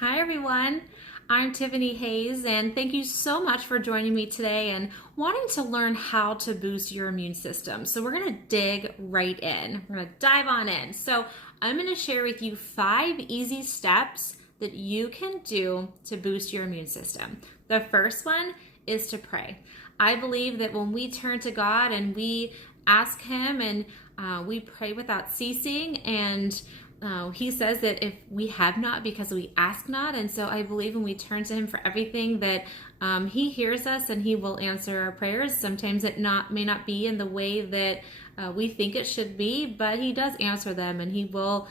Hi, everyone. I'm Tiffany Hayes, and thank you so much for joining me today and wanting to learn how to boost your immune system. So, we're going to dig right in. We're going to dive on in. So, I'm going to share with you 5 easy steps that you can do to boost your immune system. The first one is to pray. I believe that when we turn to God and we ask Him and we pray without ceasing, and he says that if we have not because we ask not. And so I believe when we turn to him for everything that he hears us and he will answer our prayers. Sometimes it may not be in the way that we think it should be, but he does answer them, and he will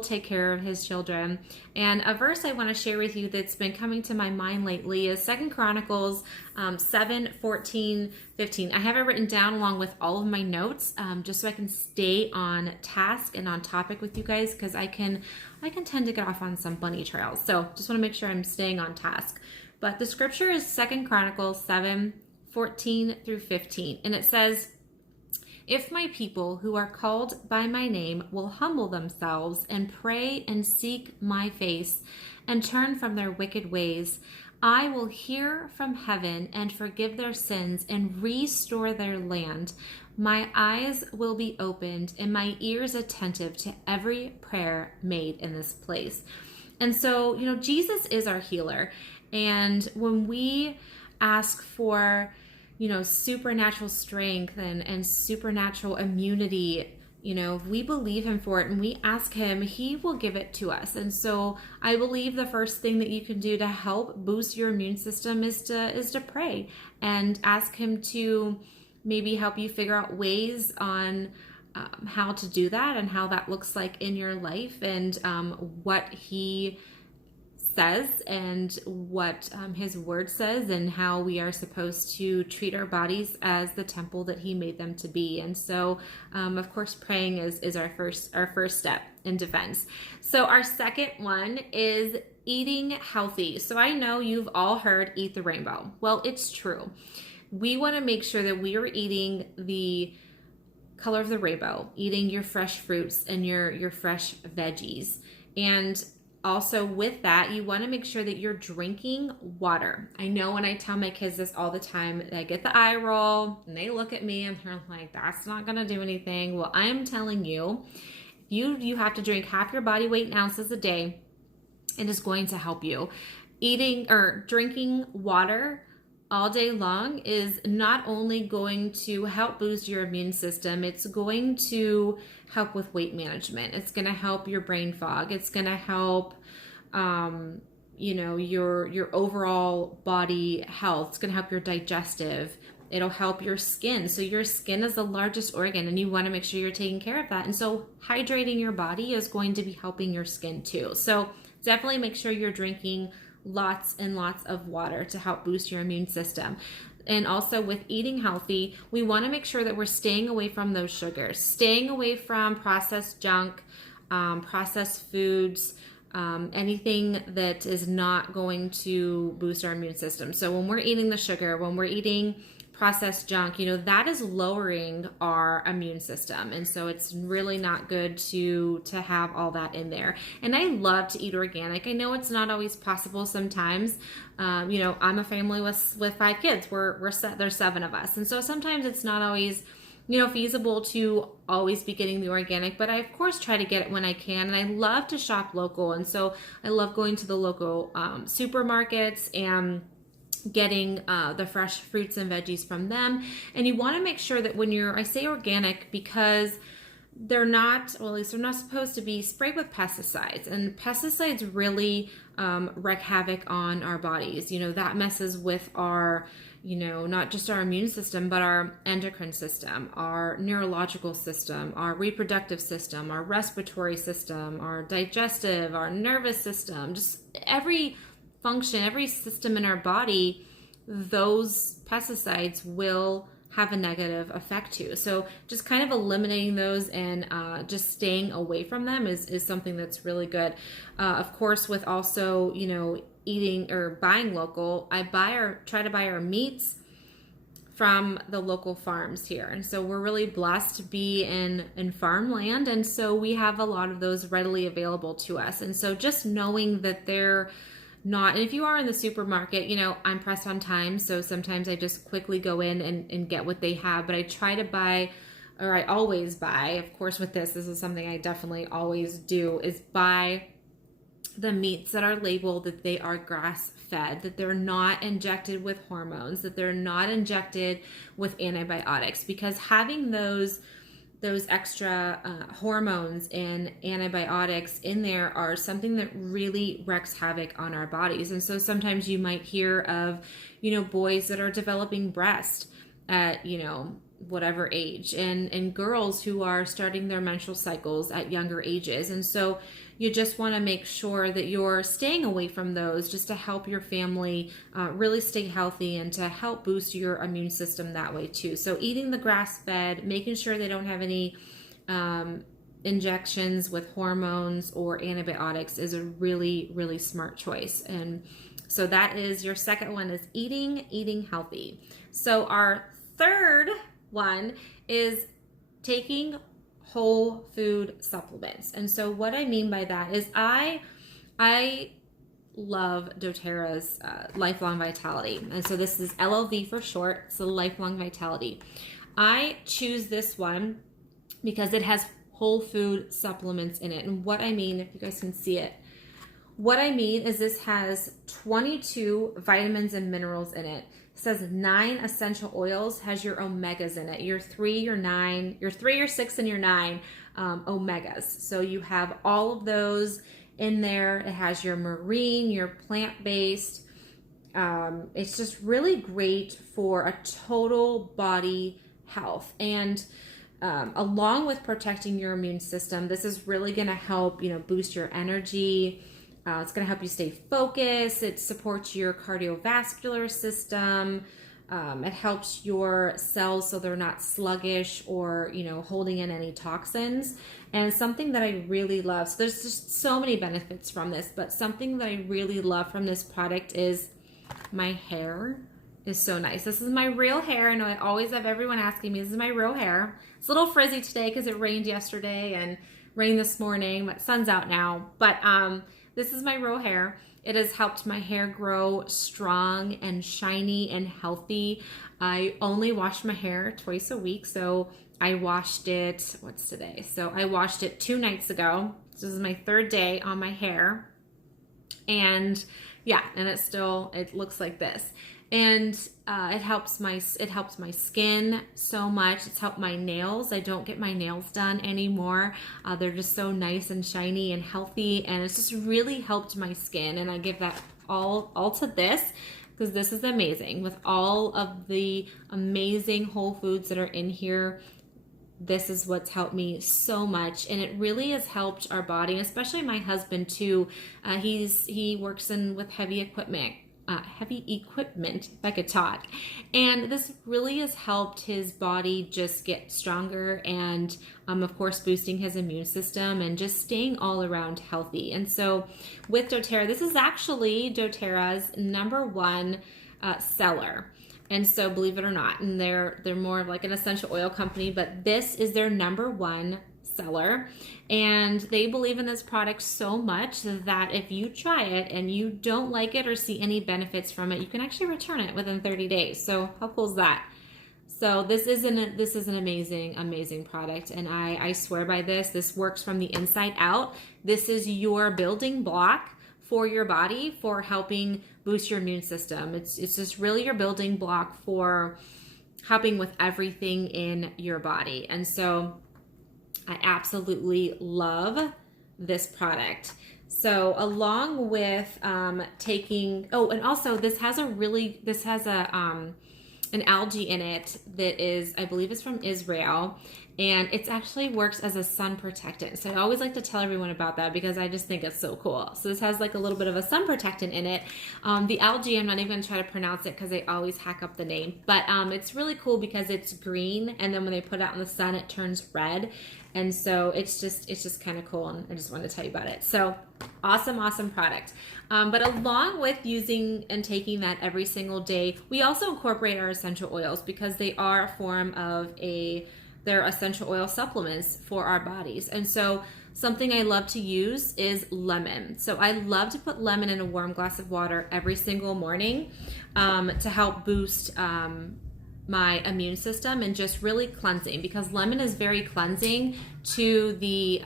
take care of his children. And a verse I want to share with you that's been coming to my mind lately is 2 Chronicles 7:14-15. I have it written down along with all of my notes, just so I can stay on task and on topic with you guys, because I can tend to get off on some bunny trails. So just want to make sure I'm staying on task. But the scripture is 2 Chronicles 7:14-15, and it says, "If my people who are called by my name will humble themselves and pray and seek my face and turn from their wicked ways, I will hear from heaven and forgive their sins and restore their land. My eyes will be opened and my ears attentive to every prayer made in this place." And so, Jesus is our healer. And when we ask for supernatural strength and supernatural immunity, if we believe him for it and we ask him, he will give it to us. And so I believe the first thing that you can do to help boost your immune system is to pray and ask him to maybe help you figure out ways on how to do that and how that looks like in your life, and what he says and what his word says, and how we are supposed to treat our bodies as the temple that he made them to be. And so of course praying is our first step in defense. So our second one is eating healthy. So I know you've all heard eat the rainbow. Well, it's true. We want to make sure that we are eating the color of the rainbow, eating your fresh fruits and your fresh veggies. And also with that, you want to make sure that you're drinking water. I know when I tell my kids this all the time, they get the eye roll and they look at me and they're like, that's not going to do anything. Well, I am telling you, you have to drink half your body weight in ounces a day. It is going to help you. Eating or drinking water all day long is not only going to help boost your immune system, it's going to help with weight management. It's going to help your brain fog. It's going to help your overall body health. It's going to help your digestive. It'll help your skin. So your skin is the largest organ, and you want to make sure you're taking care of that. And so hydrating your body is going to be helping your skin too. So definitely make sure you're drinking lots and lots of water to help boost your immune system. And also with eating healthy, we want to make sure that we're staying away from those sugars, staying away from processed junk, processed foods, anything that is not going to boost our immune system. So when we're eating the sugar, when we're eating processed junk, that is lowering our immune system. And so it's really not good to have all that in there. And I love to eat organic. I know it's not always possible sometimes. I'm a family with 5 kids. There's 7 of us. And so sometimes it's not always feasible to always be getting the organic, but I of course try to get it when I can. And I love to shop local. And so I love going to the local supermarkets and getting the fresh fruits and veggies from them. And you want to make sure that when I say organic because they're not, well, at least they're not supposed to be sprayed with pesticides. And pesticides really wreak havoc on our bodies. That messes with our, not just our immune system, but our endocrine system, our neurological system, our reproductive system, our respiratory system, our digestive, our nervous system, just every function, every system in our body. Those pesticides will have a negative effect too. So just kind of eliminating those and just staying away from them is something that's really good. Of course, with also, eating or buying local, I try to buy our meats from the local farms here. And so we're really blessed to be in farmland. And so we have a lot of those readily available to us. And so just knowing that they're not, and if you are in the supermarket, you know, I'm pressed on time. So sometimes I just quickly go in and get what they have, but I try to buy, or I always buy, of course, with this is something I definitely always do, is buy the meats that are labeled that they are grass fed, that they're not injected with hormones, that they're not injected with antibiotics, because having those extra hormones and antibiotics in there are something that really wreaks havoc on our bodies. And so sometimes you might hear of, you know, boys that are developing breast at, you know, whatever age, and girls who are starting their menstrual cycles at younger ages. And so you just want to make sure that you're staying away from those, just to help your family really stay healthy and to help boost your immune system that way too. So eating the grass-fed, making sure they don't have any injections with hormones or antibiotics is a really, really smart choice. And so that is your second one, is eating healthy. So our third one is taking whole food supplements. And so what I mean by that is I love doTERRA's Lifelong Vitality. And so this is LLV for short. It's the Lifelong Vitality. I choose this one because it has whole food supplements in it. And what I mean, if you guys can see it, what I mean is this has 22 vitamins and minerals in it. It says 9 essential oils, has your omegas in it. Your 3, your 9, your 3, your 6, and your 9 omegas. So you have all of those in there. It has your marine, your plant-based. It's just really great for a total body health. And along with protecting your immune system, this is really going to help, you know, boost your energy. It's going to help you stay focused. It supports your cardiovascular system. It helps your cells so they're not sluggish or, you know, holding in any toxins. And something that I really love, so there's just so many benefits from this, but something that I really love from this product is my hair is so nice. This is my real hair. I know I always have everyone asking me, this is my real hair. It's a little frizzy today because it rained yesterday and rained this morning, but sun's out now. But this is my real hair. It has helped my hair grow strong and shiny and healthy. I only wash my hair twice a week. So I washed it, what's today? So I washed it 2 nights ago. This is my 3rd day on my hair. And yeah, and it looks like this. And it helps my skin so much. It's helped my nails. I don't get my nails done anymore. They're just so nice and shiny and healthy, and it's just really helped my skin. And I give that all to this, because this is amazing. With all of the amazing whole foods that are in here, this is what's helped me so much, and it really has helped our body, especially my husband too. He works with heavy equipment, if I could talk. And this really has helped his body just get stronger and, of course, boosting his immune system and just staying all around healthy. And so with doTERRA, this is actually doTERRA's #1 seller. And so believe it or not, and they're more of like an essential oil company, but this is their #1 seller, and they believe in this product so much that if you try it and you don't like it or see any benefits from it, you can actually return it within 30 days. So how cool is that? So this is an amazing product, and I swear by this. This works from the inside out. This is your building block for your body, for helping boost your immune system. It's just really your building block for helping with everything in your body. And so I absolutely love this product. So along with taking, and also this has an algae in it that is, I believe it's from Israel, and it actually works as a sun protectant. So I always like to tell everyone about that because I just think it's so cool. So this has like a little bit of a sun protectant in it. The algae, I'm not even going to try to pronounce it because I always hack up the name, but it's really cool because it's green, and then when they put it out in the sun, it turns red. And so it's just kind of cool, and I just wanted to tell you about it. So Awesome, awesome product. But along with using and taking that every single day, we also incorporate our essential oils because they are a form of they're essential oil supplements for our bodies. And so something I love to use is lemon. So I love to put lemon in a warm glass of water every single morning to help boost my immune system and just really cleansing, because lemon is very cleansing to the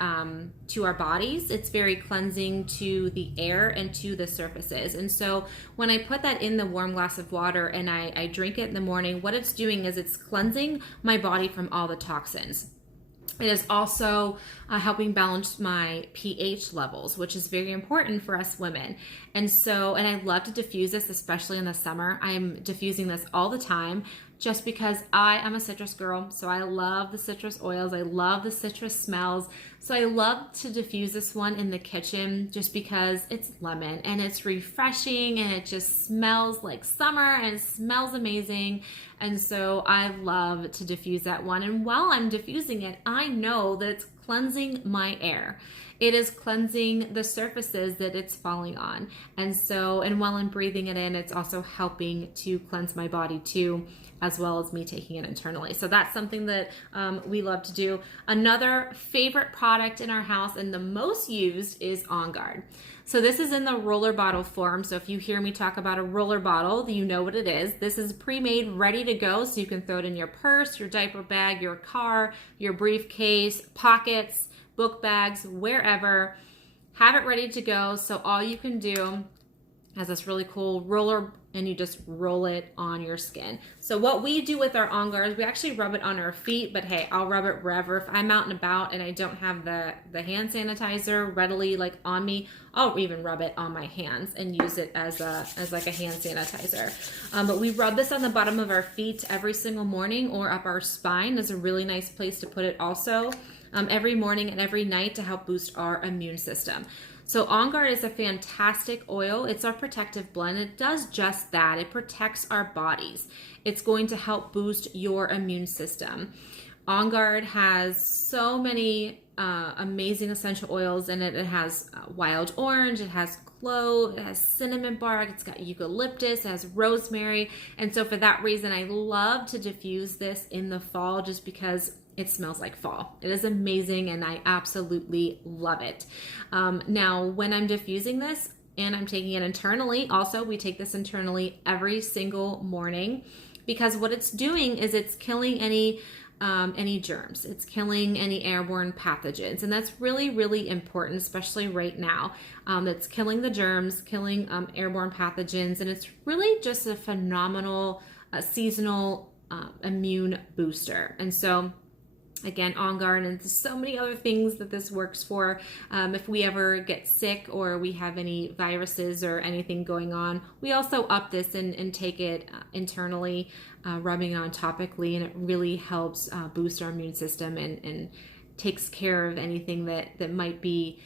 to our bodies. It's very cleansing to the air and to the surfaces. And so when I put that in the warm glass of water and I drink it in the morning, what it's doing is it's cleansing my body from all the toxins. It is also helping balance my pH levels, which is very important for us women. And I love to diffuse this, especially in the summer. I'm diffusing this all the time just because I am a citrus girl. So I love the citrus oils. I love the citrus smells. So I love to diffuse this one in the kitchen just because it's lemon and it's refreshing and it just smells like summer and it smells amazing. And so I love to diffuse that one. And while I'm diffusing it, I know that it's cleansing my air. It is cleansing the surfaces that it's falling on. And while I'm breathing it in, it's also helping to cleanse my body too, as well as me taking it internally. So that's something that we love to do. Another favorite product in our house and the most used is On Guard. So this is in the roller bottle form. So if you hear me talk about a roller bottle, you know what it is. This is pre-made, ready to go. So you can throw it in your purse, your diaper bag, your car, your briefcase, pockets, book bags, wherever. Have it ready to go. So all you can do has this really cool roller and you just roll it on your skin. So what we do with our On Guard is we actually rub it on our feet, but hey, I'll rub it wherever. If I'm out and about and I don't have the hand sanitizer readily like on me, I'll even rub it on my hands and use it as like a hand sanitizer. But we rub this on the bottom of our feet every single morning or up our spine. Is a really nice place to put it also every morning and every night to help boost our immune system. So On Guard is a fantastic oil. It's our protective blend. It does just that. It protects our bodies. It's going to help boost your immune system. On Guard has so many amazing essential oils in it. It has wild orange, it has clove, it has cinnamon bark, it's got eucalyptus, it has rosemary. And so for that reason, I love to diffuse this in the fall just because it smells like fall. It is amazing and I absolutely love it. Now, when I'm diffusing this and I'm taking it internally, also we take this internally every single morning because what it's doing is it's killing any germs. It's killing any airborne pathogens. And that's really, really important, especially right now. It's killing the germs, killing airborne pathogens. And it's really just a phenomenal seasonal immune booster. And so again, On Guard and so many other things that this works for. If we ever get sick or we have any viruses or anything going on, we also up this and take it internally, rubbing it on topically, and it really helps boost our immune system and takes care of anything that might be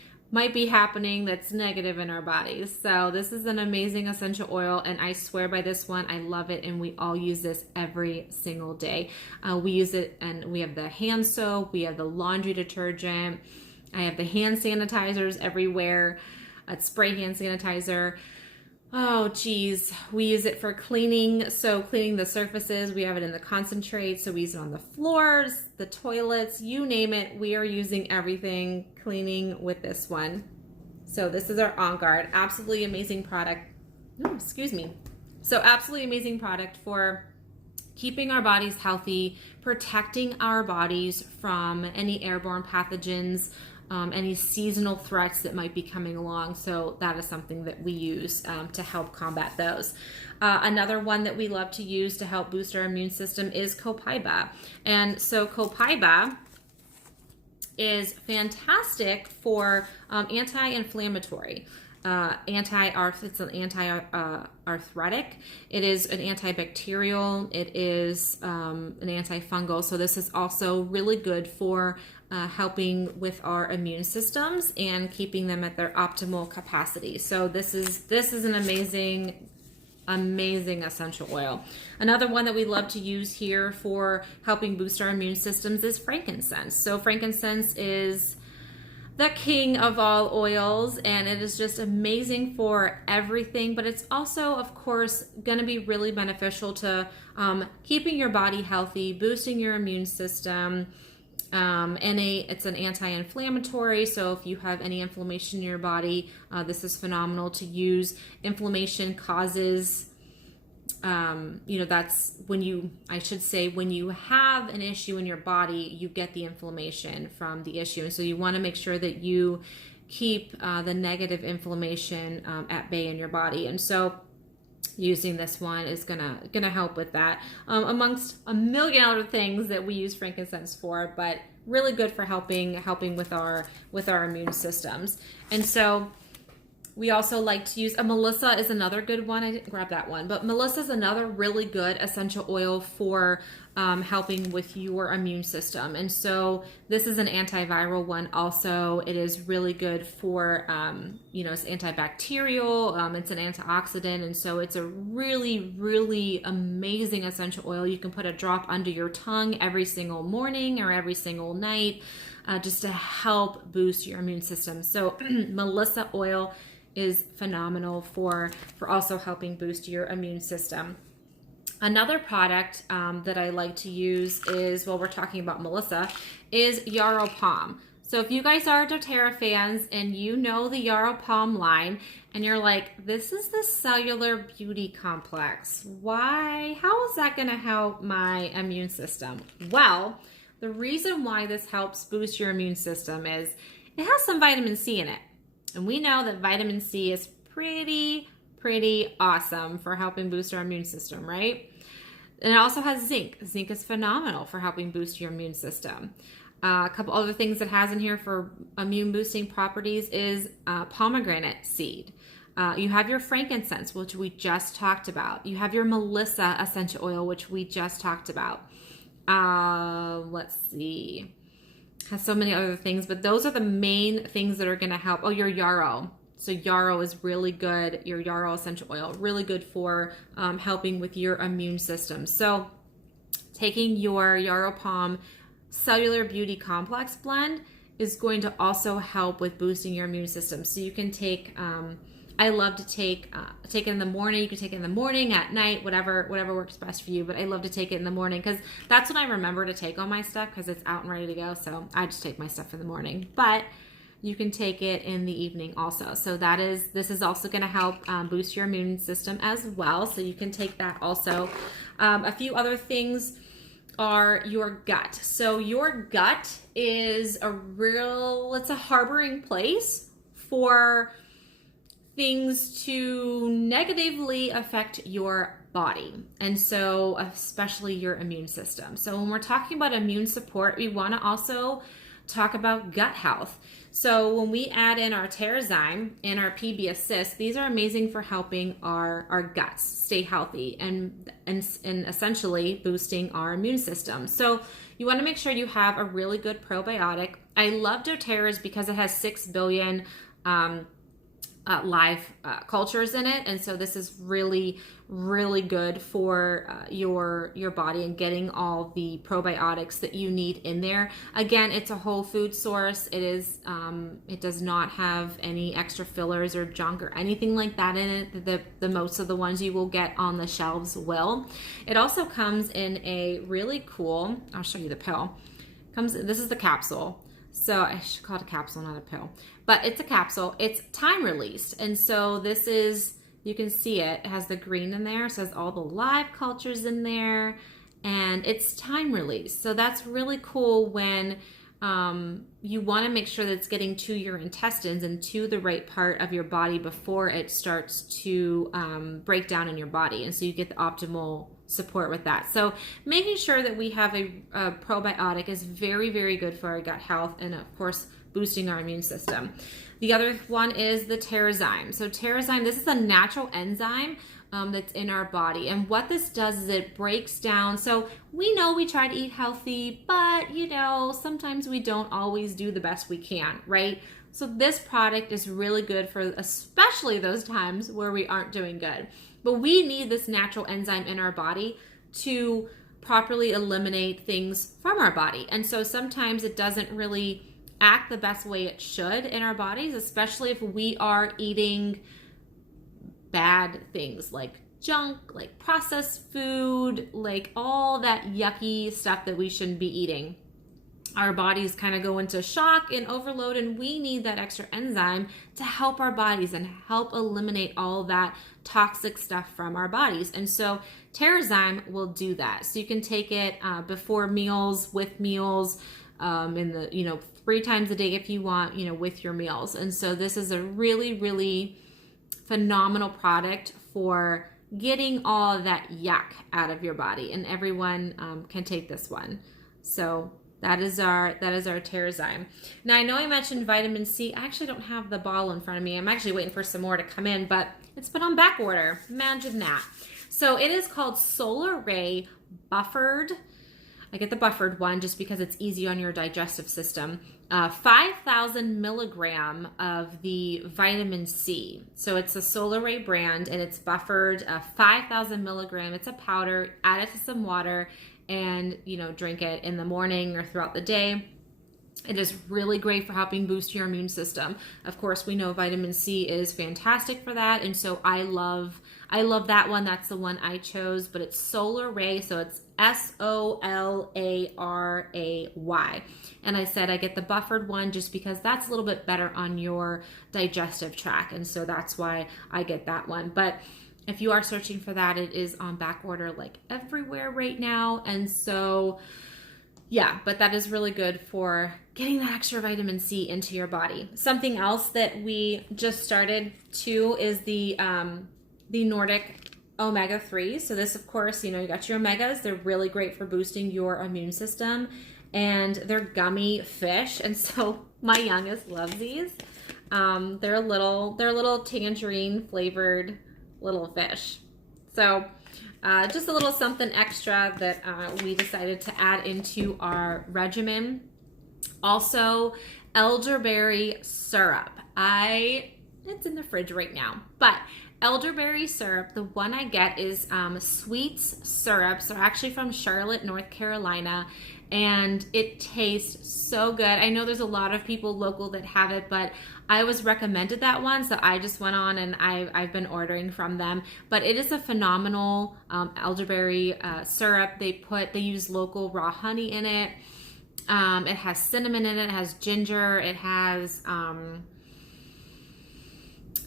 happening that's negative in our bodies. So this is an amazing essential oil and I swear by this one. I love it and we all use this every single day. We use it and we have the hand soap, we have the laundry detergent, I have the hand sanitizers everywhere, spray hand sanitizer. Oh geez, we use it for cleaning. So cleaning the surfaces, we have it in the concentrate. So we use it on the floors, the toilets, you name it. We are using everything cleaning with this one. So this is our On Guard, absolutely amazing product. Oh, excuse me. So absolutely amazing product for keeping our bodies healthy, protecting our bodies from any airborne pathogens, any seasonal threats that might be coming along. So that is something that we use to help combat those. Another one that we love to use to help boost our immune system is Copaiba. And so Copaiba is fantastic for anti-inflammatory. It's an anti-arthritic. It is an antibacterial. It is an antifungal. So this is also really good for helping with our immune systems and keeping them at their optimal capacity. So this is an amazing essential oil. Another one that we love to use here for helping boost our immune systems is frankincense. So frankincense is the king of all oils, and it is just amazing for everything. But it's also, of course, going to be really beneficial to keeping your body healthy, boosting your immune system. It's an anti-inflammatory, so if you have any inflammation in your body, this is phenomenal to use. Inflammation causes that's when when you have an issue in your body, you get the inflammation from the issue. And so you want to make sure that you keep the negative inflammation at bay in your body. And so using this one is gonna help with that, amongst a million other things that we use frankincense for, but really good for helping with our immune systems. And so we also like to use Melissa is another good one. I didn't grab that one, but Melissa is another really good essential oil for helping with your immune system. And so this is an antiviral one also. It is really good for, it's antibacterial, it's an antioxidant. And so it's a really, really amazing essential oil. You can put a drop under your tongue every single morning or every single night, just to help boost your immune system. So Melissa oil is phenomenal for also helping boost your immune system. Another product that I like to use is, while we're talking about Melissa, is Yarrow Palm. So if you guys are doTERRA fans and you know the Yarrow Palm line and you're like, this is the cellular beauty complex, how is that going to help my immune system? Well, the reason why this helps boost your immune system is it has some vitamin C in it. And we know that vitamin C is pretty awesome for helping boost our immune system, right? And it also has zinc. Zinc is phenomenal for helping boost your immune system. A couple other things it has in here for immune boosting properties is pomegranate seed. You have your frankincense, which we just talked about. You have your Melissa essential oil, which we just talked about. Let's see. Has so many other things, but those are the main things that are going to help. Oh, your yarrow. So yarrow is really good. Your yarrow essential oil, really good for helping with your immune system. So taking your Yarrow Palm Cellular Beauty Complex blend is going to also help with boosting your immune system. So you can take, I love to take it in the morning. You can take it in the morning, at night, whatever works best for you. But I love to take it in the morning because that's when I remember to take all my stuff because it's out and ready to go. So I just take my stuff in the morning. But you can take it in the evening also. So this is also going to help boost your immune system as well. So you can take that also. A few other things are your gut. So your gut is it's a harboring place for things to negatively affect your body, and so especially your immune system. So when we're talking about immune support, we want to also talk about gut health. So when we add in our Terrazyme and our PB Assist, these are amazing for helping our guts stay healthy and essentially boosting our immune system. So you want to make sure you have a really good probiotic. I love doTERRA's because it has 6 billion live cultures in it, and so this is really good for your body and getting all the probiotics that you need in there. Again, it's a whole food source. It does not have any extra fillers or junk or anything like that in it. The most of the ones you will get on the shelves will. It also comes in a really cool, I'll show you the pill. This is the capsule. So I should call it a capsule, not a pill, but it's a capsule. It's time released. And so this is, you can see it has the green in there. It says all the live cultures in there, and it's time released. So that's really cool when you want to make sure that it's getting to your intestines and to the right part of your body before it starts to break down in your body. And so you get the optimal support with that. So making sure that we have a probiotic is very good for our gut health and of course boosting our immune system. The other one is the Terrazyme. So Terrazyme, this is a natural enzyme that's in our body, and what this does is it breaks down. So we know we try to eat healthy, but sometimes we don't always do the best we can, right? So this product is really good for especially those times where we aren't doing good. But we need this natural enzyme in our body to properly eliminate things from our body. And so sometimes it doesn't really act the best way it should in our bodies, especially if we are eating bad things like junk, like processed food, like all that yucky stuff that we shouldn't be eating. Our bodies kind of go into shock and overload, and we need that extra enzyme to help our bodies and help eliminate all that toxic stuff from our bodies. And so Terrazyme will do that. So you can take it before meals, with meals, in the 3 times a day if you want, with your meals. And so this is a really, really phenomenal product for getting all of that yuck out of your body, and everyone can take this one. So that is our Terrazyme. Now, I know I mentioned vitamin C. I actually don't have the bottle in front of me. I'm actually waiting for some more to come in, but it's been on back order. Imagine that. So it is called Solaray Buffered. I get the buffered one just because it's easy on your digestive system. 5,000 milligram of the vitamin C. So it's a Solaray brand, and it's buffered 5,000 milligram. It's a powder. Add it to some water and drink it in the morning or throughout the day. It is really great for helping boost your immune system. Of course, we know vitamin C is fantastic for that, and so I love that one. That's the one I chose, but it's Solaray, so it's Solaray. And I said I get the buffered one just because that's a little bit better on your digestive tract, and so that's why I get that one. But if you are searching for that, it is on back order like everywhere right now. And so, yeah, but that is really good for getting that extra vitamin C into your body. Something else that we just started too is the Nordic omega-3. So this, of course, you got your omegas. They're really great for boosting your immune system, and they're gummy fish. And so my youngest loves these. They're little tangerine flavored little fish. So just a little something extra that we decided to add into our regimen. Also, elderberry syrup. It's in the fridge right now, but elderberry syrup, the one I get is Sweets Syrups. They're actually from Charlotte, North Carolina, and it tastes so good. I know there's a lot of people local that have it, but I was recommended that one, so I just went on and I've been ordering from them. But it is a phenomenal elderberry syrup. They use local raw honey in it. It has cinnamon in it. It has ginger. It has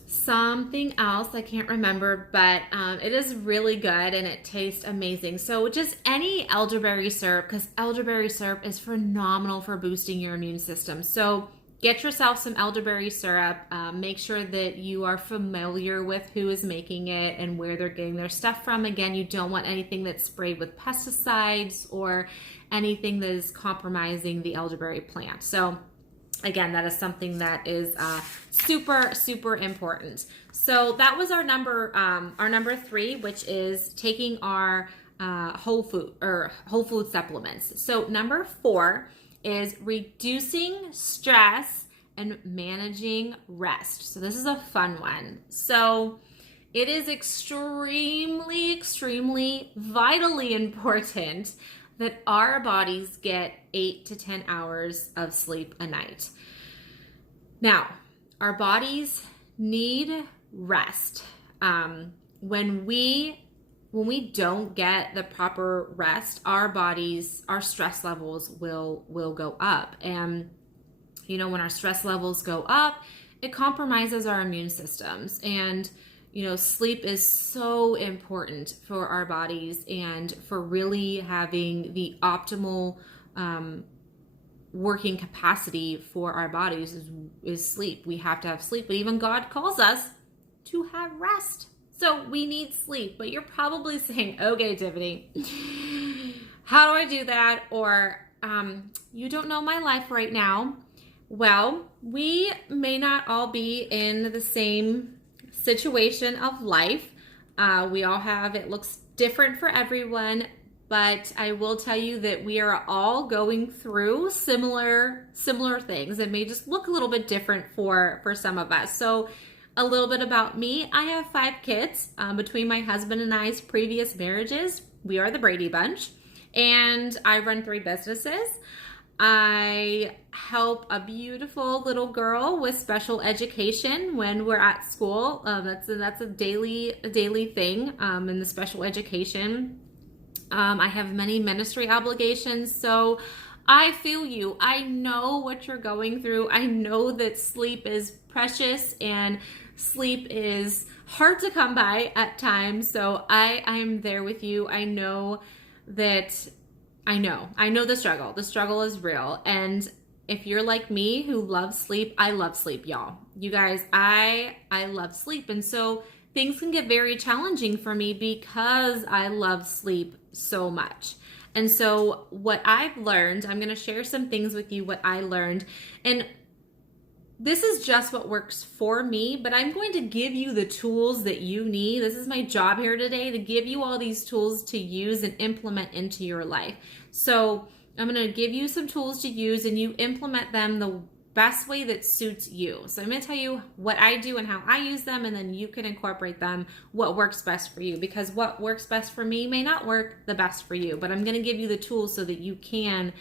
something else I can't remember, but it is really good and it tastes amazing. So just any elderberry syrup, because elderberry syrup is phenomenal for boosting your immune system. So get yourself some elderberry syrup. Make sure that you are familiar with who is making it and where they're getting their stuff from. Again, you don't want anything that's sprayed with pesticides or anything that is compromising the elderberry plant. So again, that is something that is super, super important. So that was our number 3, which is taking our whole food supplements. So number 4 is reducing stress and managing rest. So this is a fun one. So it is extremely, extremely vitally important that our bodies get 8 to 10 hours of sleep a night. Now, our bodies need rest. When we don't get the proper rest, our stress levels will go up. And, when our stress levels go up, it compromises our immune systems. And, sleep is so important for our bodies and for really having the optimal working capacity for our bodies is sleep. We have to have sleep, but even God calls us to have rest. So we need sleep, but you're probably saying, okay, Tiffany, how do I do that? Or you don't know my life right now. Well, we may not all be in the same situation of life. We all have, it looks different for everyone, but I will tell you that we are all going through similar things. It may just look a little bit different for some of us. So a little bit about me. I have 5 kids. Between my husband and I's previous marriages, we are the Brady Bunch, and I run 3 businesses. I help a beautiful little girl with special education when we're at school. That's a daily thing in the special education. I have many ministry obligations, so I feel you. I know what you're going through. I know that sleep is precious and sleep is hard to come by at times. So I'm there with you. I know that I know the struggle. The struggle is real. And if you're like me who loves sleep, I love sleep, y'all. You guys, I love sleep. And so things can get very challenging for me because I love sleep so much. And so what I've learned, I'm going to share some things with you, what I learned. And this is just what works for me, but I'm going to give you the tools that you need. This is my job here today, to give you all these tools to use and implement into your life. So I'm going to give you some tools to use and you implement them the best way that suits you. So I'm going to tell you what I do and how I use them, and then you can incorporate them, what works best for you, because what works best for me may not work the best for you, but I'm going to give you the tools so that you can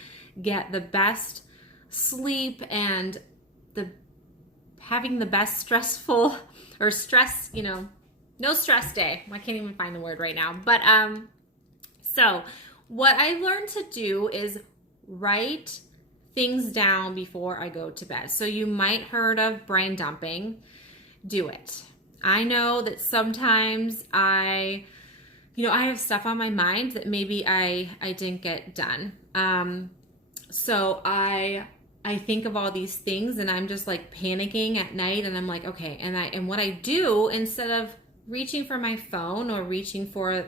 get the best sleep and having the best stressful or stress, no stress day. I can't even find the word right now. But so what I learned to do is write things down before I go to bed. So you might heard of brain dumping. Do it. I know that sometimes I have stuff on my mind that maybe I didn't get done. So I think of all these things and I'm just like panicking at night, and I'm like, okay. And what I do, instead of reaching for my phone or reaching for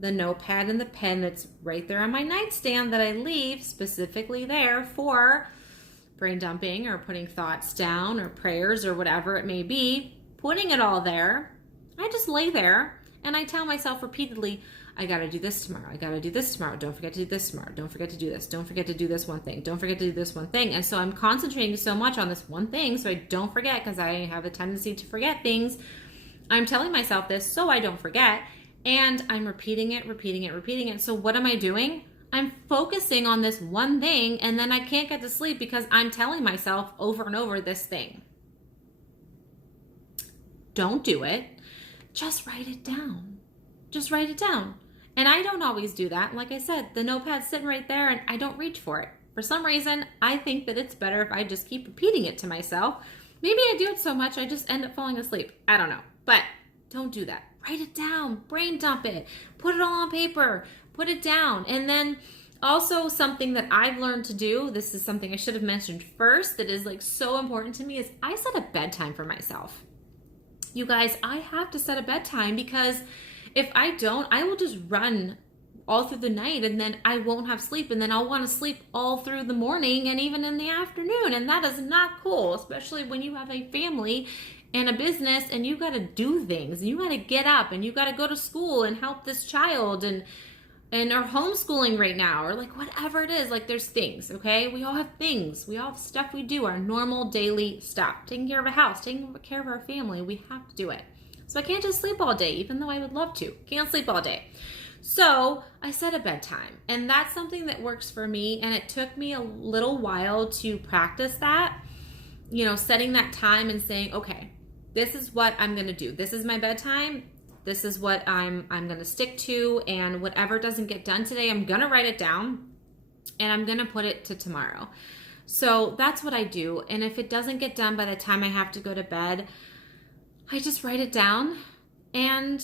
the notepad and the pen that's right there on my nightstand that I leave specifically there for brain dumping or putting thoughts down or prayers or whatever it may be, putting it all there, I just lay there and I tell myself repeatedly, I got to do this tomorrow. I got to do this tomorrow. Don't forget to do this tomorrow. Don't forget to do this. Don't forget to do this one thing. Don't forget to do this one thing. And so I'm concentrating so much on this one thing so I don't forget, because I have a tendency to forget things. I'm telling myself this so I don't forget, and I'm repeating it. So what am I doing? I'm focusing on this one thing, and then I can't get to sleep because I'm telling myself over and over this thing. Don't do it. Just write it down. Just write it down. And I don't always do that. Like I said, the notepad's sitting right there and I don't reach for it. For some reason, I think that it's better if I just keep repeating it to myself. Maybe I do it so much I just end up falling asleep. I don't know. But don't do that. Write it down. Brain dump it. Put it all on paper. Put it down. And then also something that I've learned to do, this is something I should have mentioned first, that is like so important to me, is I set a bedtime for myself. You guys, I have to set a bedtime, because if I don't, I will just run all through the night and then I won't have sleep, and then I'll want to sleep all through the morning and even in the afternoon. And that is not cool, especially when you have a family and a business and you got to do things. And you got to get up and you got to go to school and help this child and are homeschooling right now, or like whatever it is. Like there's things, okay? We all have things. We all have stuff we do, our normal daily stuff. Taking care of a house, taking care of our family. We have to do it. So I can't just sleep all day, even though I would love to. Can't sleep all day. So I set a bedtime, and that's something that works for me. And it took me a little while to practice that, setting that time and saying, okay, this is what I'm going to do. This is my bedtime. This is what I'm going to stick to. And whatever doesn't get done today, I'm going to write it down and I'm going to put it to tomorrow. So that's what I do. And if it doesn't get done by the time I have to go to bed, I just write it down and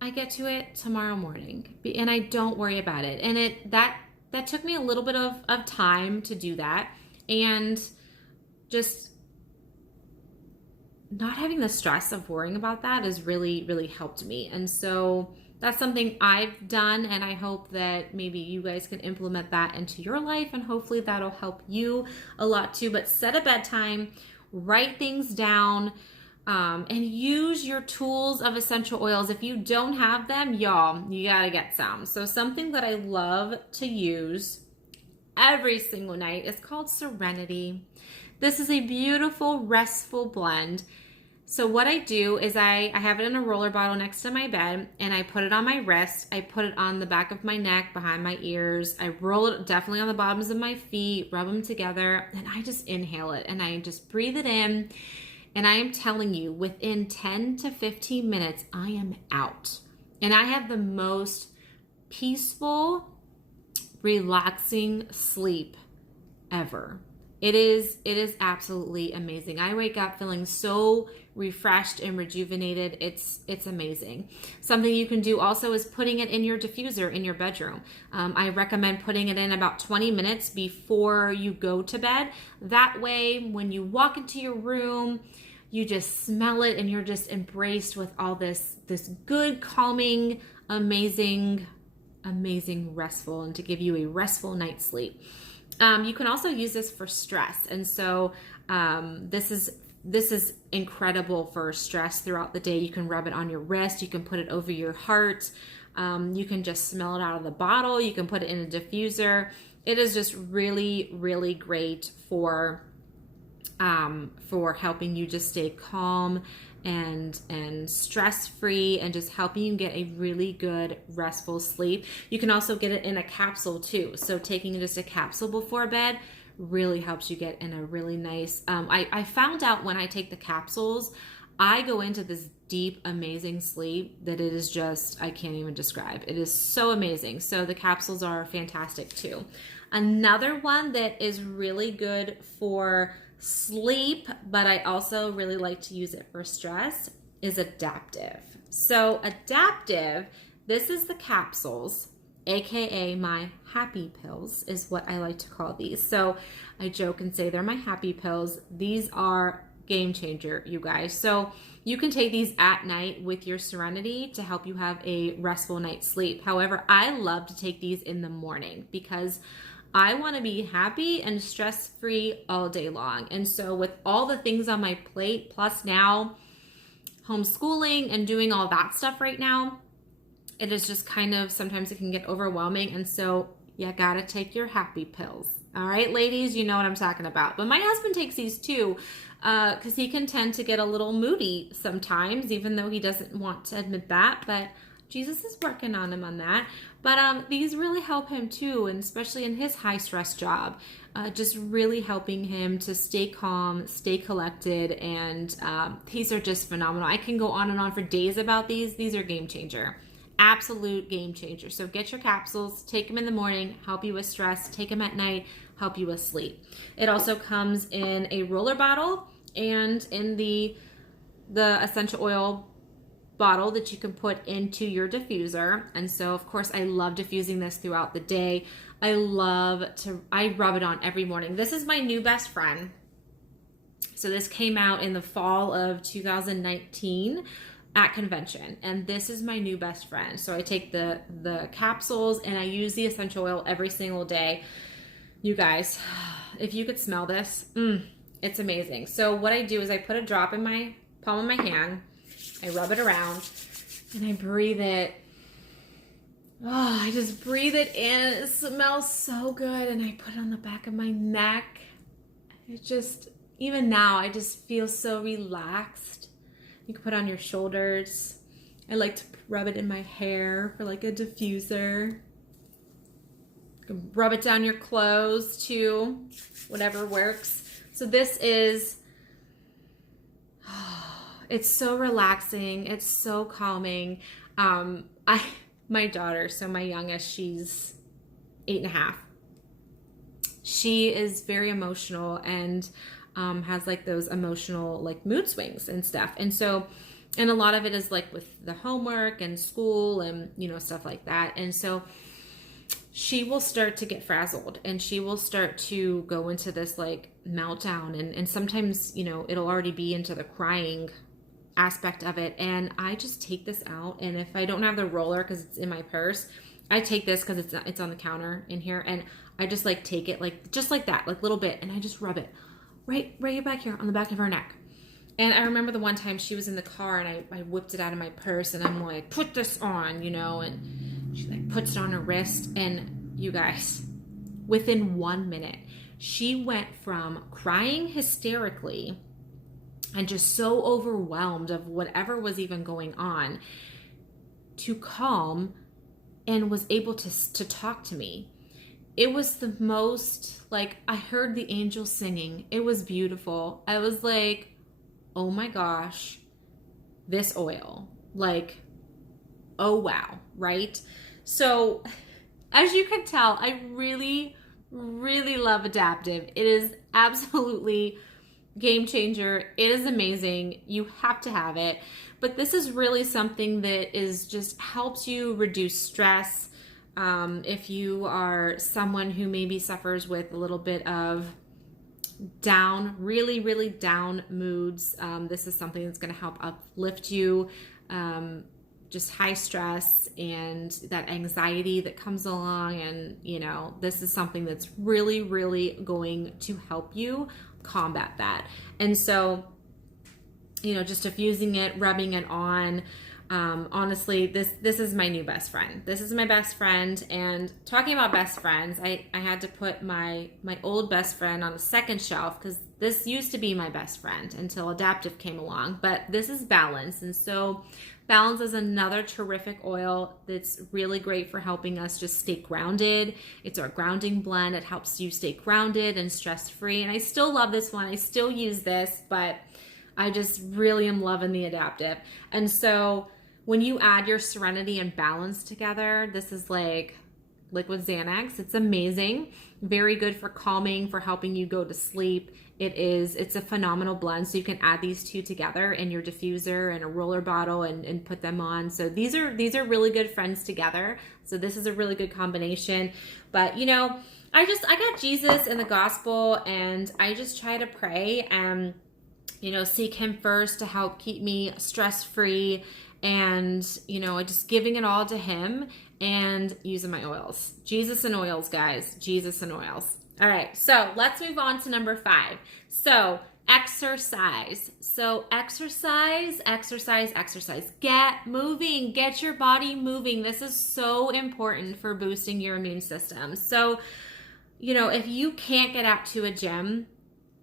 I get to it tomorrow morning, and I don't worry about it. And that took me a little bit of time to do that, and just not having the stress of worrying about that has really, really helped me. And so that's something I've done, and I hope that maybe you guys can implement that into your life, and hopefully that'll help you a lot too. But set a bedtime, write things down, and use your tools of essential oils. If you don't have them, y'all, you gotta get some. So something that I love to use every single night is called Serenity. This is a beautiful, restful blend. So what I do is I have it in a roller bottle next to my bed, and I put it on my wrist. I put it on the back of my neck, behind my ears. I roll it definitely on the bottoms of my feet, rub them together, and I just inhale it and I just breathe it in. And I am telling you, within 10 to 15 minutes, I am out. And I have the most peaceful, relaxing sleep ever. It is absolutely amazing. I wake up feeling so refreshed and rejuvenated. It's amazing. Something you can do also is putting it in your diffuser in your bedroom. I recommend putting it in about 20 minutes before you go to bed. That way, when you walk into your room, you just smell it and you're just embraced with all this good, calming, amazing, restful, and to give you a restful night's sleep. You can also use this for stress. And so this is incredible for stress throughout the day. You can rub it on your wrist. You can put it over your heart. You can just smell it out of the bottle. You can put it in a diffuser. It is just really, really great for helping you just stay calm and stress-free, and just helping you get a really good restful sleep. You can also get it in a capsule too. So taking just a capsule before bed really helps you get in a really nice, I found out when I take the capsules, I go into this deep, amazing sleep that it is just, I can't even describe. It is so amazing. So the capsules are fantastic too. Another one that is really good for sleep, but I also really like to use it for stress, is Adaptiv. So Adaptiv, this is the capsules, aka my happy pills is what I like to call these. So I joke and say they're my happy pills. These are game changer, you guys. So you can take these at night with your Serenity to help you have a restful night's sleep. However, I love to take these in the morning because I want to be happy and stress-free all day long. And so with all the things on my plate, plus now homeschooling and doing all that stuff right now, it is just kind of, sometimes it can get overwhelming. And so you gotta take your happy pills. All right, ladies, you know what I'm talking about. But my husband takes these too, because he can tend to get a little moody sometimes, even though he doesn't want to admit that. But Jesus is working on him on that. But these really help him too, and especially in his high stress job, just really helping him to stay calm, stay collected, and these are just phenomenal. I can go on and on for days about these. These are game changer. Absolute game changer. So get your capsules, take them in the morning, help you with stress, take them at night, help you with sleep. It also comes in a roller bottle and in the essential oil bottle that you can put into your diffuser. And so of course I love diffusing this throughout the day. I rub it on every morning. This is my new best friend. So this came out in the fall of 2019 at convention, and this is my new best friend. So I take the capsules and I use the essential oil every single day. You guys, if you could smell this, it's amazing. So what I do is I put a drop in my palm of my hand, I rub it around, and I breathe it. Oh, I just breathe it in. It smells so good, and I put it on the back of my neck. It just, even now, I just feel so relaxed. You can put it on your shoulders. I like to rub it in my hair for like a diffuser. You can rub it down your clothes too, whatever works. So this is, it's so relaxing. It's so calming. My daughter, so my youngest, she's 8.5. She is very emotional and has like those emotional like mood swings and stuff. And so, and a lot of it is like with the homework and school and, you know, stuff like that. And so she will start to get frazzled and she will start to go into this like meltdown. And sometimes, you know, it'll already be into the crying aspect of it. And I just take this out. And if I don't have the roller because it's in my purse, I take this because it's on the counter in here. And I just like take it like, just like that, like a little bit. And I just rub it right back here on the back of her neck. And I remember the one time she was in the car and I whipped it out of my purse and I'm like, put this on, you know, and she like puts it on her wrist. And you guys, within 1 minute, she went from crying hysterically and just so overwhelmed of whatever was even going on, to calm, and was able to talk to me. It was the most, like, I heard the angels singing. It was beautiful. I was like, oh my gosh, this oil, like, oh wow, right? So as you can tell, I really, really love Adaptive. It is absolutely game changer. It is amazing. You have to have it. But this is really something that is just helps you reduce stress. If you are someone who maybe suffers with a little bit of down, really, really down moods, this is something that's going to help uplift you. Just high stress and that anxiety that comes along, and this is something that's really, really going to help you combat that. And so just diffusing it, rubbing it on, honestly, this is my new best friend. This is my best friend. And talking about best friends, I had to put my old best friend on the second shelf, because this used to be my best friend until Adaptive came along. But this is Balance. And so Balance is another terrific oil that's really great for helping us just stay grounded. It's our grounding blend. It helps you stay grounded and stress-free. And I still love this one. I still use this, but I just really am loving the Adaptive. And so when you add your Serenity and Balance together, this is like liquid Xanax. It's amazing. Very good for calming, for helping you go to sleep. It's a phenomenal blend. So you can add these two together in your diffuser and a roller bottle and put them on. So these are really good friends together. So this is a really good combination. But I got Jesus and the gospel, and I just try to pray and seek him first to help keep me stress-free, and just giving it all to him and using my oils. Jesus and oils, guys. Jesus and oils. All right, so let's move on to number 5. So exercise. So exercise. Get moving. Get your body moving. This is so important for boosting your immune system. So, if you can't get out to a gym,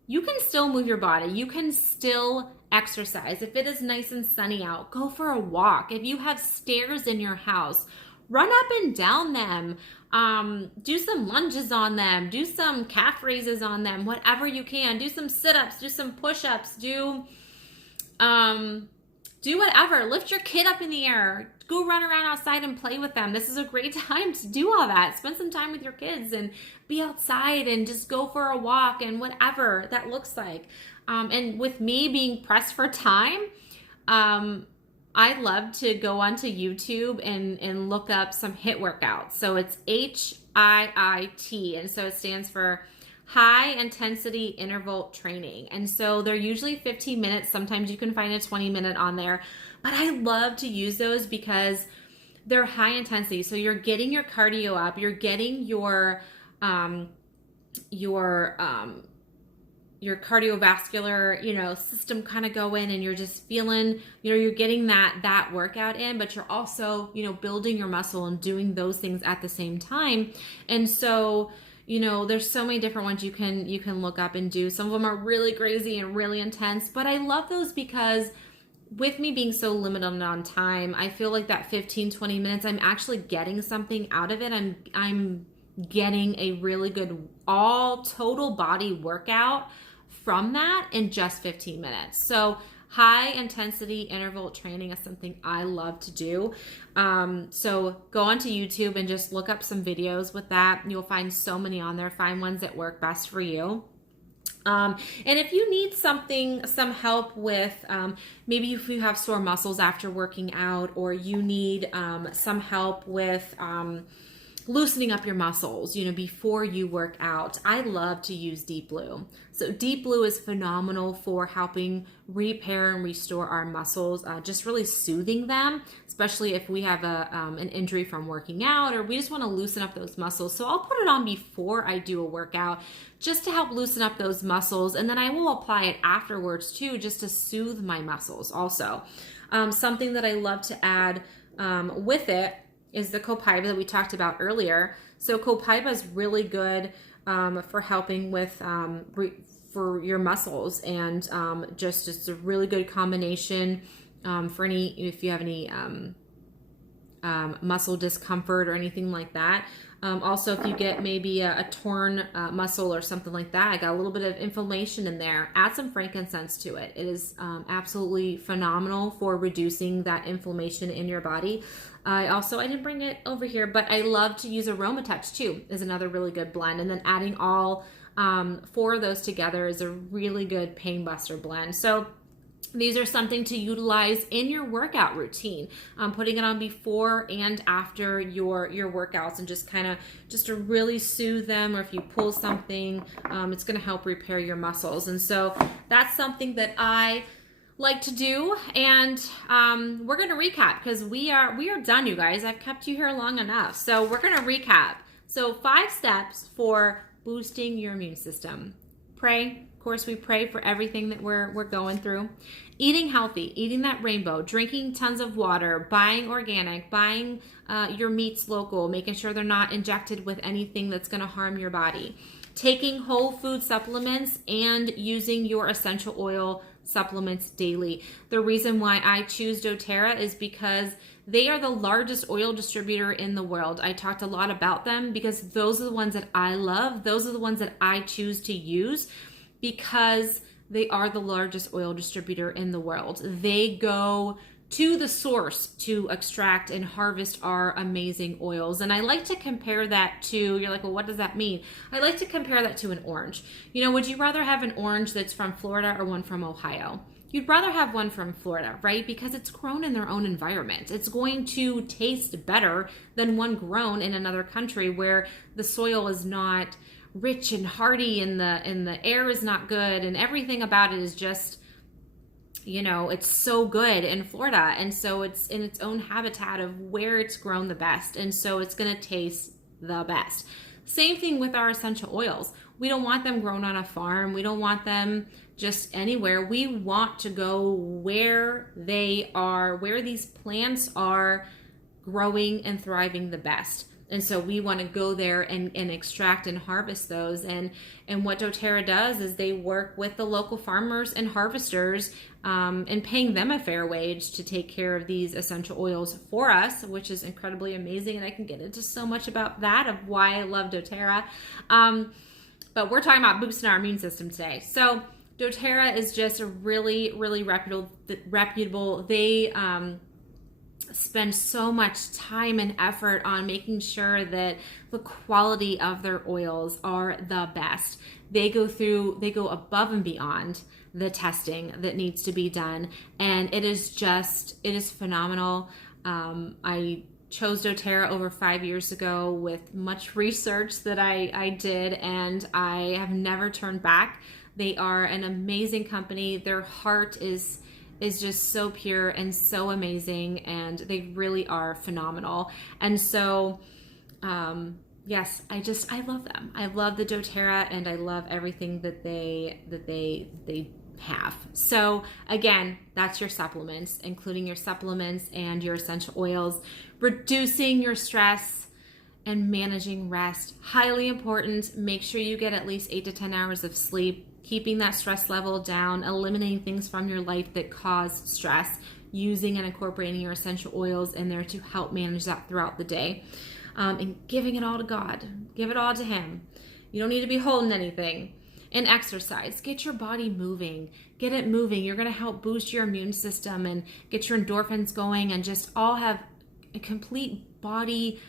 you can still move your body. You can still exercise. If it is nice and sunny out, go for a walk. If you have stairs in your house, run up and down them. Do some lunges on them. Do some calf raises on them. Whatever you can. Do some sit-ups. Do some push-ups. Do whatever. Lift your kid up in the air. Go run around outside and play with them. This is a great time to do all that. Spend some time with your kids and be outside and just go for a walk and whatever that looks like. And with me being pressed for time, I love to go onto YouTube and look up some HIIT workouts. So it's HIIT, and so it stands for High Intensity Interval Training. And so they're usually 15 minutes. Sometimes you can find a 20-minute on there. But I love to use those because they're high intensity. So you're getting your cardio up. You're getting your cardiovascular, system kind of go in, and you're just feeling, you're getting that workout in, but you're also, building your muscle and doing those things at the same time. And so, there's so many different ones you can look up and do. Some of them are really crazy and really intense, but I love those because with me being so limited on time, I feel like that 15-20 minutes, I'm actually getting something out of it. I'm getting a really good all total body workout from that in just 15 minutes. So high intensity interval training is something I love to do. So go onto YouTube and just look up some videos with that. You'll find so many on there. Find ones that work best for you. And if you need some help with, maybe if you have sore muscles after working out, or you need some help with loosening up your muscles, before you work out, I love to use Deep Blue. So Deep Blue is phenomenal for helping repair and restore our muscles, just really soothing them, especially if we have an injury from working out, or we just want to loosen up those muscles. So I'll put it on before I do a workout just to help loosen up those muscles. And then I will apply it afterwards too, just to soothe my muscles also. Something that I love to add with it is the Copaiba that we talked about earlier. So Copaiba is really good for helping with for your muscles, and just it's a really good combination for if you have any muscle discomfort or anything like that. Also, if you get maybe a torn muscle or something like that, I got a little bit of inflammation in there, add some frankincense to it. It is absolutely phenomenal for reducing that inflammation in your body. I didn't bring it over here, but I love to use Aromatouch too, is another really good blend. And then adding all 4 of those together is a really good pain buster blend. So these are something to utilize in your workout routine, putting it on before and after your workouts, and just to really soothe them, or if you pull something, it's going to help repair your muscles. And so that's something that I like to do. And we're going to recap, because we are done, you guys. I've kept you here long enough. So we're going to recap. So 5 steps for boosting your immune system. Pray. Of course, we pray for everything that we're going through. Eating healthy, eating that rainbow, drinking tons of water, buying organic, buying your meats local, making sure they're not injected with anything that's going to harm your body. Taking whole food supplements and using your essential oil supplements daily. The reason why I choose doTERRA is because they are the largest oil distributor in the world. I talked a lot about them because those are the ones that I love. Those are the ones that I choose to use, because they are the largest oil distributor in the world. They go to the source to extract and harvest our amazing oils. And I like to compare that to, you're like, well, what does that mean? I like to compare that to an orange. Would you rather have an orange that's from Florida or one from Ohio? You'd rather have one from Florida, right? Because it's grown in their own environment. It's going to taste better than one grown in another country where the soil is not rich and hardy, and the air is not good, and everything about it is just, it's so good in Florida. And so it's in its own habitat of where it's grown the best, and so it's going to taste the best. Same thing with our essential oils. We don't want them grown on a farm. We don't want them just anywhere. We want to go where they are, where these plants are growing and thriving the best. And so we want to go there and extract and harvest those. And what doTERRA does is they work with the local farmers and harvesters, and paying them a fair wage to take care of these essential oils for us, which is incredibly amazing. And I can get into so much about that, of why I love doTERRA. But we're talking about boosting our immune system today. So doTERRA is just a really, really reputable. They spend so much time and effort on making sure that the quality of their oils are the best. They go above and beyond the testing that needs to be done, and it is phenomenal. I chose doTERRA over 5 years ago with much research that I did, and I have never turned back. They are an amazing company. Their heart is just so pure and so amazing, and they really are phenomenal. And so, yes, I love them. I love the doTERRA, and I love everything that they have. So again, that's your supplements, including your supplements and your essential oils. Reducing your stress and managing rest, highly important. Make sure you get at least 8 to 10 hours of sleep. Keeping that stress level down, eliminating things from your life that cause stress, using and incorporating your essential oils in there to help manage that throughout the day, and giving it all to God. Give it all to Him. You don't need to be holding anything. And exercise. Get your body moving. Get it moving. You're going to help boost your immune system and get your endorphins going, and just all have a complete body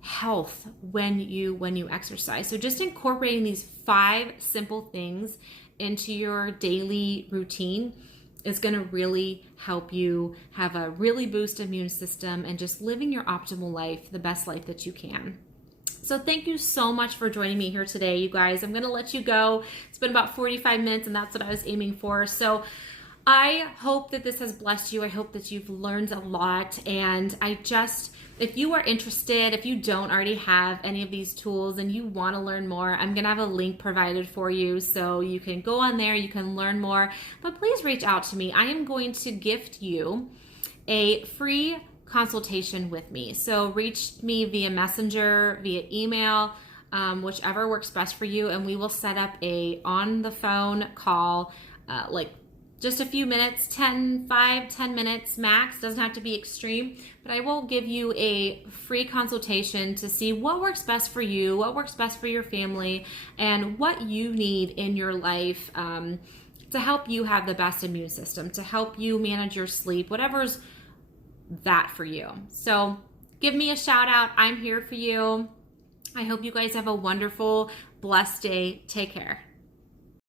health when you exercise. So just incorporating these 5 simple things into your daily routine is going to really help you have a really boost immune system and just living your optimal life, the best life that you can. So thank you so much for joining me here today, you guys. I'm going to let you go. It's been about 45 minutes, and that's what I was aiming for. So I hope that this has blessed you. I hope that you've learned a lot. And if you are interested, if you don't already have any of these tools and you want to learn more, I'm going to have a link provided for you. So you can go on there, you can learn more, but please reach out to me. I am going to gift you a free consultation with me. So reach me via Messenger, via email. whichever works best for you, and we will set up a on the phone call, like just a few minutes, 10 minutes max. Doesn't have to be extreme, but I will give you a free consultation to see what works best for you, what works best for your family, and what you need in your life to help you have the best immune system, to help you manage your sleep, whatever's that for you. So give me a shout out. I'm here for you. I hope you guys have a wonderful, blessed day. Take care.